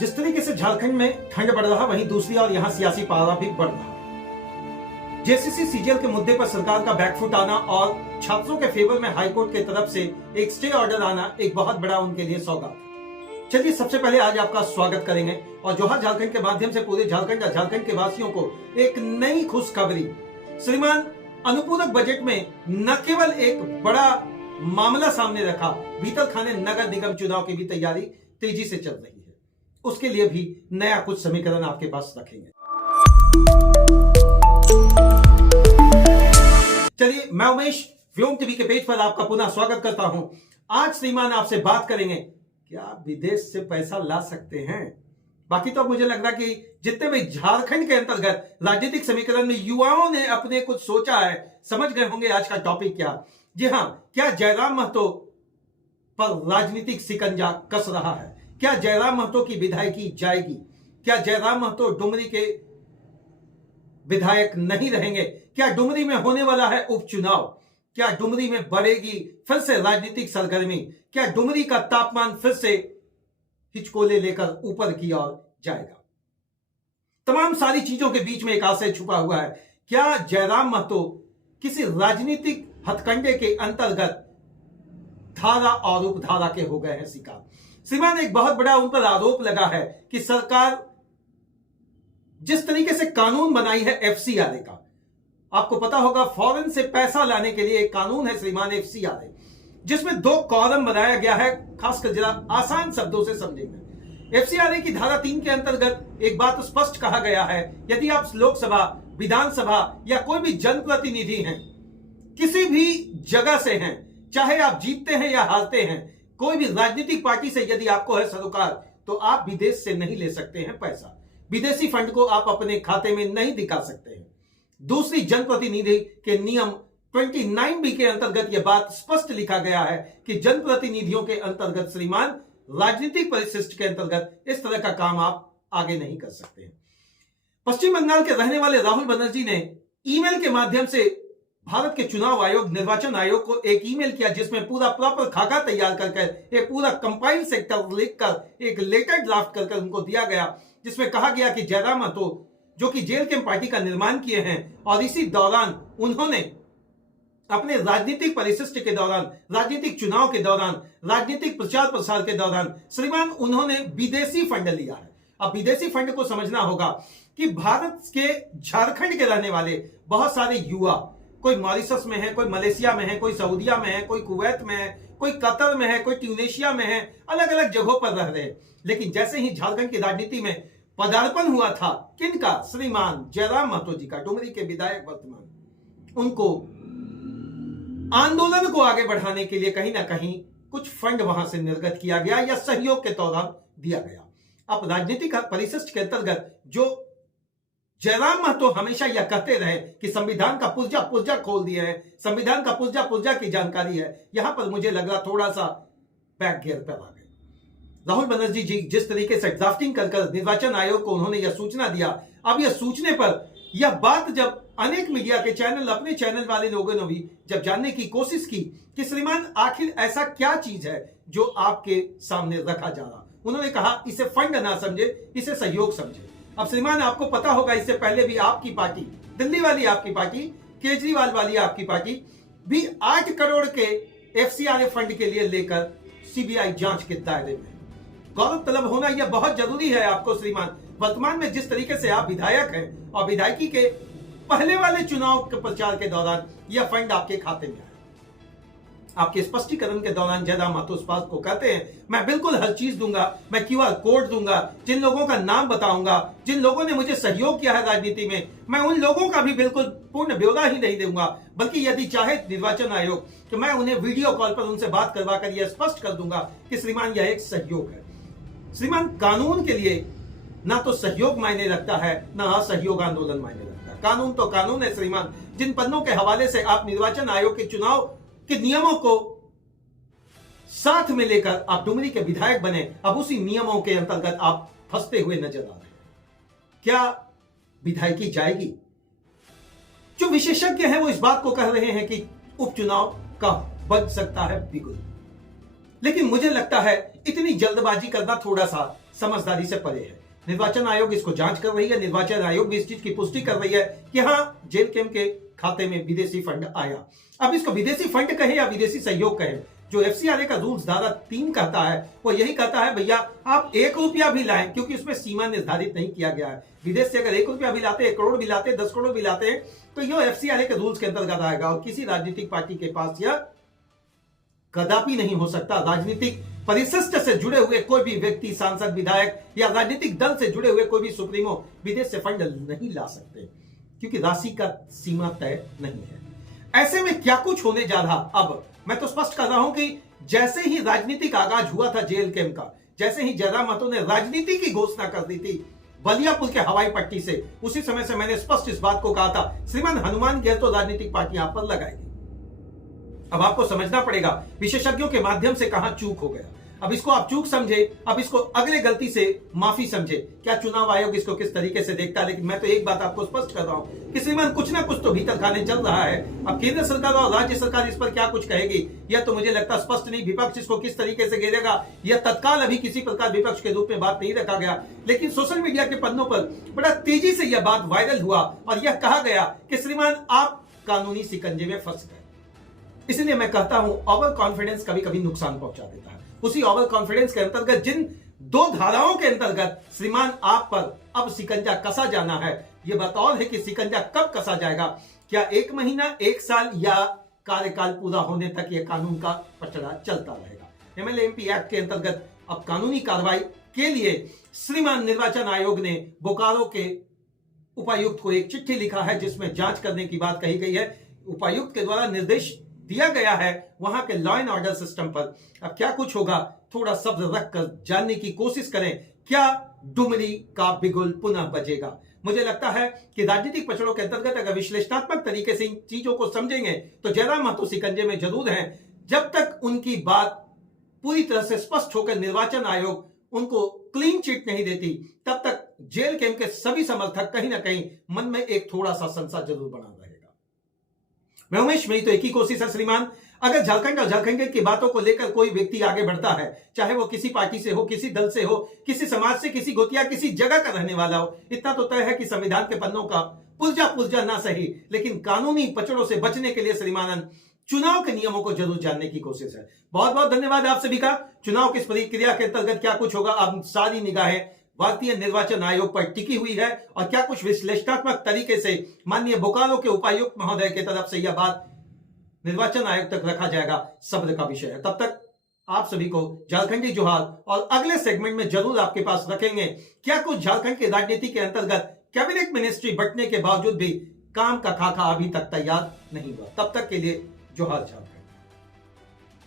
जिस तरीके से झारखंड में ठंड बढ़ रहा, वहीं दूसरी ओर यहां सियासी पारा भी बढ़ रहा। जेसीसी सीजीएल के मुद्दे पर सरकार का बैकफुट आना और छात्रों के फेवर में हाईकोर्ट की तरफ से एक स्टे ऑर्डर आना एक बहुत बड़ा उनके लिए सौगात। चलिए सबसे पहले आज आपका स्वागत करेंगे और जोहार झारखंड के माध्यम से पूरे झारखंड और झारखंड के वासियों को एक नई खुशखबरी। श्रीमान अनुपूरक बजट में न केवल एक बड़ा मामला सामने रखा, भीतरखाने नगर निगम चुनाव की भी तैयारी तेजी से चल रही है। उसके लिए भी नया कुछ समीकरण आपके पास रखेंगे। चलिए, मैं उमेश व्योम टीवी के पेज पर आपका पुनः स्वागत करता हूं। आज श्रीमान आपसे बात करेंगे, क्या आप विदेश से पैसा ला सकते हैं? बाकी तो मुझे लग रहा कि जितने भी झारखंड के अंतर्गत राजनीतिक समीकरण में युवाओं ने अपने कुछ सोचा है, समझ गए होंगे आज का टॉपिक क्या। जी हां, क्या जयराम महतो पर राजनीतिक शिकंजा कस रहा है? क्या जयराम महतो की विधायकी जाएगी? क्या जयराम महतो डुमरी के विधायक नहीं रहेंगे? क्या डुमरी में होने वाला है उपचुनाव? क्या डुमरी में बढ़ेगी फिर से राजनीतिक सरगर्मी? क्या डुमरी का तापमान फिर से हिचकोले लेकर ऊपर की ओर जाएगा? तमाम सारी चीजों के बीच में एक आशय छुपा हुआ है। क्या जयराम महतो किसी राजनीतिक हथकंडे के अंतर्गत धारा और उपधारा के हो गए हैं शिकार? श्रीमान, एक बहुत बड़ा उन पर आरोप लगा है कि सरकार जिस तरीके से कानून बनाई है एफसीआरए का, आपको पता होगा फॉरेन से पैसा लाने के लिए एक कानून है श्रीमान एफसीआरए, जिसमें 2 कॉलम बनाया गया है। खासकर जरा आसान शब्दों से समझेंगे। एफसीआरए की धारा 3 के अंतर्गत एक बात स्पष्ट कहा गया है, यदि आप लोकसभा, विधानसभा या कोई भी जनप्रतिनिधि हैं, किसी भी जगह से हैं, चाहे आप जीतते हैं या हारते हैं, कोई भी राजनीतिक पार्टी से यदि आपको है सरोकार, तो आप विदेश से नहीं ले सकते हैं पैसा। विदेशी फंड को आप अपने खाते में नहीं दिखा सकते हैं। दूसरी, जनप्रतिनिधि के नियम 29B के अंतर्गत यह बात स्पष्ट लिखा गया है कि जनप्रतिनिधियों के अंतर्गत श्रीमान राजनीतिक परिशिष्ट के अंतर्गत इस तरह का काम आप आगे नहीं कर सकते हैं। पश्चिम बंगाल के रहने वाले राहुल बनर्जी ने ईमेल के माध्यम से भारत के चुनाव आयोग, निर्वाचन आयोग को एक ईमेल किया, जिसमें पूरा प्रॉपर खाका तैयार करके एक पूरा कंपाइल सेक्टर लिखकर एक लेटर ड्राफ्ट करके उनको दिया गया, जिसमें कहा गया कि जयराम महतो जो कि जेल कैंप पार्टी का निर्माण किए हैं और इसी दौरान उन्होंने अपने राजनीतिक परिशिष्ट के दौरान, राजनीतिक चुनाव के दौरान, राजनीतिक प्रचार प्रसार के दौरान श्रीमान उन्होंने विदेशी फंड लिया है। अब विदेशी फंड को समझना होगा कि भारत के झारखंड के रहने वाले बहुत सारे युवा, कोई मॉरिशस में है, कोई मलेशिया में है, कोई सऊदीया में है, कोई कुवैत में है, कोई कतर में है, कोई ट्यूनेशिया में है, अलग अलग जगहों पर रह रहे हैं। लेकिन जैसे ही झारखंड की राजनीति में पदार्पण हुआ था किनका? श्रीमान जयराम महतो जी का, डुमरी के विधायक वर्तमान, उनको आंदोलन को आगे बढ़ाने के लिए कहीं ना कहीं कुछ फंड वहां से निर्गत किया गया या सहयोग के दौरान दिया गया। अब राजनीतिक परिशिष्ट के अंतर्गत जो जयराम महतो हमेशा यह कहते रहे कि संविधान का पुर्जा खोल दिए हैं, संविधान का पुर्जा की जानकारी है, यहां पर मुझे लग रहा थोड़ा सा बैक गियर पर आ गए। राहुल बनर्जी जी जिस तरीके से ड्राफ्टिंग कर निर्वाचन आयोग को उन्होंने यह सूचना दिया, अब यह सूचने पर यह बात जब अनेक मीडिया के चैनल, अपने चैनल वाले लोगों ने भी जब जानने की कोशिश की कि श्रीमान आखिर ऐसा क्या चीज है जो आपके सामने रखा जा रहा, उन्होंने कहा इसे फंड ना समझे, इसे सहयोग समझे। अब श्रीमान आपको पता होगा, इससे पहले भी आपकी पार्टी, दिल्ली वाली आपकी पार्टी, केजरीवाल वाली आपकी पार्टी भी 8 करोड़ के एफसीआरए फंड के लिए लेकर सीबीआई जांच के दायरे में। गौरव तलब होना यह बहुत जरूरी है आपको श्रीमान। वर्तमान में जिस तरीके से आप विधायक हैं और विधायकी के पहले वाले चुनाव के प्रचार के दौरान यह फंड आपके खाते में आया, आपके स्पष्टीकरण के दौरान जयराम महतो इस बात को कहते हैं, मैं बिल्कुल हर चीज दूंगा, मैं क्यूआर कोड दूंगा, जिन लोगों का नाम बताऊंगा, जिन लोगों ने मुझे सहयोग किया है राजनीति में, मैं उन लोगों का भी बिल्कुल पूर्ण ब्यौरा ही नहीं दूंगा, बल्कि यदि चाहे निर्वाचन आयोग तो मैं उन्हें वीडियो कॉल पर उनसे बात करवाकर यह स्पष्ट कर दूंगा कि श्रीमान यह एक सहयोग है। श्रीमान कानून के लिए ना तो सहयोग मायने रखता है, ना असहयोग आंदोलन मायने रखता है। कानून तो कानून है श्रीमान। जिन पन्नों के हवाले से आप निर्वाचन आयोग के चुनाव के नियमों को साथ में लेकर आप डुमरी के विधायक बने, अब उसी नियमों के अंतर्गत आप फंसते हुए नजर आ रहे हैं। क्या विधायकी जाएगी? जो विशेषज्ञ हैं वो इस बात को कह रहे हैं कि उपचुनाव का बच सकता है बिगुल, लेकिन मुझे लगता है इतनी जल्दबाजी करना थोड़ा सा समझदारी से परे है। निर्वाचन आयोग इसको जांच कर रही है। निर्वाचन आयोग भी इस चीज की पुष्टि कर रही है कि हाँ, जेल कैम के खाते में विदेशी फंड आया। अब इसको विदेशी फंड कहे या विदेशी सहयोग कहे, जो एफसीआरए का रूल्स धारा 3 कहता है वो यही कहता है, भैया आप 1 रुपया भी लाएं, क्योंकि उसमें सीमा निर्धारित नहीं किया गया है। विदेश से अगर 1 रुपया भी लाते, 1 करोड़ भी लाते, 10 करोड़ भी लाते हैं, तो यह एफसीआरए के रूल्स के अंतर्गत आएगा और किसी राजनीतिक पार्टी के पास यह कदापि नहीं हो सकता। राजनीतिक परिशिष्ट से जुड़े हुए कोई भी व्यक्ति, सांसद, विधायक या राजनीतिक दल से जुड़े हुए कोई भी सुप्रीमो विदेश से फंड नहीं ला सकते, क्योंकि राशि का सीमा तय नहीं है। ऐसे में क्या कुछ होने जा रहा, अब मैं तो स्पष्ट कर रहा हूं कि जैसे ही राजनीतिक आगाज हुआ था जेल कैंप का, जैसे ही जयराम महतो ने राजनीति की घोषणा कर दी थी बलियापुर के हवाई पट्टी से, उसी समय से मैंने स्पष्ट इस बात को कहा था, श्रीमान हनुमान गिर तो राजनीतिक पार्टियां आप पर लगाएगी। अब आपको समझना पड़ेगा विशेषज्ञों के माध्यम से कहां चूक हो गया। अब इसको आप चूक समझे, अब इसको अगले गलती से माफी समझे। क्या चुनाव आयोग इसको किस तरीके से देखता है, लेकिन मैं तो एक बात आपको स्पष्ट कर रहा हूं कि श्रीमान कुछ ना कुछ तो भीतर खाने चल रहा है। अब केंद्र सरकार और राज्य सरकार इस पर क्या कुछ कहेगी, यह तो मुझे लगता स्पष्ट नहीं। विपक्ष इसको किस तरीके से घेरेगा, यह तत्काल अभी किसी प्रकार विपक्ष के रूप में बात नहीं रखा गया, लेकिन सोशल मीडिया के पन्नों पर बड़ा तेजी से यह बात वायरल हुआ और यह कहा गया कि श्रीमान आप कानूनी शिकंजे में फंस गए। इसलिए मैं कहता हूं ओवर कॉन्फिडेंस कभी कभी नुकसान पहुंचा देता है। उसी ओवर कॉन्फिडेंस के अंतर्गत जिन 2 धाराओं के अंतर्गत श्रीमान आप पर अब शिकंजा कसा जाना है, यह बतौर है कि शिकंजा कब कसा जाएगा, क्या 1 महीना, 1 साल या कार्यकाल पूरा होने तक यह कानून का पचड़ा चलता रहेगा। एमएलए एमपी एक्ट के अंतर्गत अब कानूनी कार्रवाई के लिए श्रीमान निर्वाचन आयोग ने बोकारो के उपायुक्त को एक चिट्ठी लिखा है, जिसमें जांच करने की बात कही गई है। उपायुक्त के द्वारा निर्देश दिया गया है वहां के लॉ एंड ऑर्डर सिस्टम पर। अब क्या कुछ होगा, थोड़ा सब्र रखकर जानने की कोशिश करें। क्या डुमरी का बिगुल पुनः बजेगा? मुझे लगता है कि राजनीतिक पचड़ों के अंतर्गत अगर विश्लेषणात्मक तरीके से इन चीजों को समझेंगे तो जयराम महतो शिकंजे में जरूर हैं। जब तक उनकी बात पूरी तरह से स्पष्ट होकर निर्वाचन आयोग उनको क्लीन चिट नहीं देती, तब तक जेल कैंप के सभी समर्थक कहीं ना कहीं मन में एक थोड़ा सा संशय जरूर बना रहेगा। मैं उमेश, मेरी तो एक ही कोशिश है श्रीमान, अगर झारखंड और झारखंड की बातों को लेकर कोई व्यक्ति आगे बढ़ता है, चाहे वो किसी पार्टी से हो, किसी दल से हो, किसी समाज से, किसी गोतिया, किसी जगह का रहने वाला हो, इतना तो तय है कि संविधान के पन्नों का पुर्जा ना सही, लेकिन कानूनी पचड़ों से बचने के लिए श्रीमान चुनाव के नियमों को जरूर जानने की कोशिश है। बहुत बहुत धन्यवाद आप सभी का। चुनाव की प्रक्रिया के अंतर्गत क्या कुछ होगा, अब सारी निगाहें भारतीय निर्वाचन आयोग पर टिकी हुई है और क्या कुछ विश्लेषणात्मक तरीके से माननीय बोकारो के उपायुक्त महोदय की तरफ से यह बात निर्वाचन आयोग तक रखा जाएगा, सब्र का विषय है। तब तक आप सभी को झारखंडी जोहार, और अगले सेगमेंट में जरूर आपके पास रखेंगे क्या कुछ झारखंड की राजनीति के अंतर्गत कैबिनेट मिनिस्ट्री बंटने के बावजूद भी काम का खाका अभी तक तैयार नहीं हुआ। तब तक के लिए जोहार झारखंड।